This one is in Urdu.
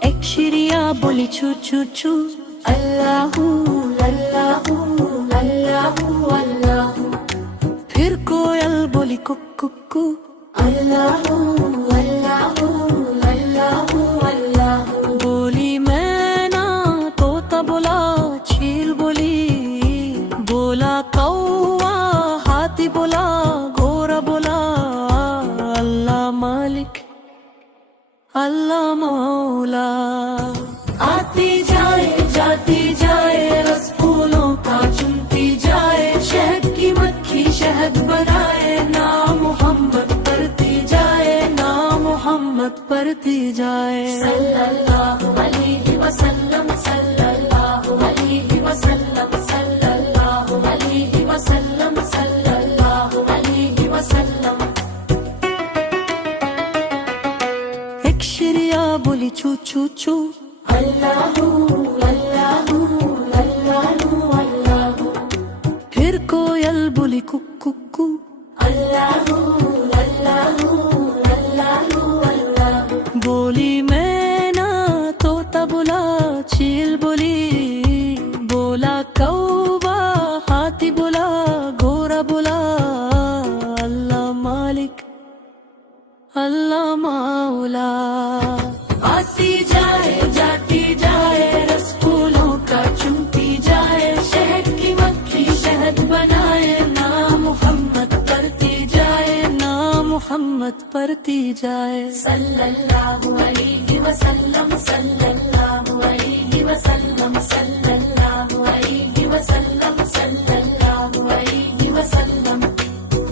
ایک شریا بولی چھو چھو چھو، اللہ اللہ اللہ اللہ۔ پھر کوئل بولی کک کک کو، اللہ اللہ اللہ اللہ۔ بولی مینا طوطا بولا چیل بولی، بولا کوا ہاتھی بولا گھوڑا بولا، اللہ مالک اللہ مولا۔ آتی جائے جاتی جائے، رس پھولوں کا چنتی جائے، شہد کی مکھی شہد بنائے، نام محمد پڑھتی جائے، نام محمد پڑھتی جائے۔ صلی اللہ علیہ وسلم صلی اللہ علیہ وسلم صلی اللہ علیہ وسلم صلی اللہ علیہ وسلم۔ ایک شریا بولی چھو چھو چھو، اللہ اللہ اللہ اللہ۔ پھر کوئل بولی کک کک کو، اللہ اللہ اللہ اللہ۔ بولی مینا طوطا بولا چیل بولی، بولا کوا ہاتھی بولا گھوڑا بولا، اللہ مالک اللہ مولا۔ آتی جائے جاتی جائے، رس پھولوں کا چنتی جائے، شہد کی مکھی شہد بنائے، نام محمد پڑھتی جائے، نام محمد پڑھتی جائے۔ صلی اللہ علیہ وسلم صلی اللہ علیہ وسلم صلی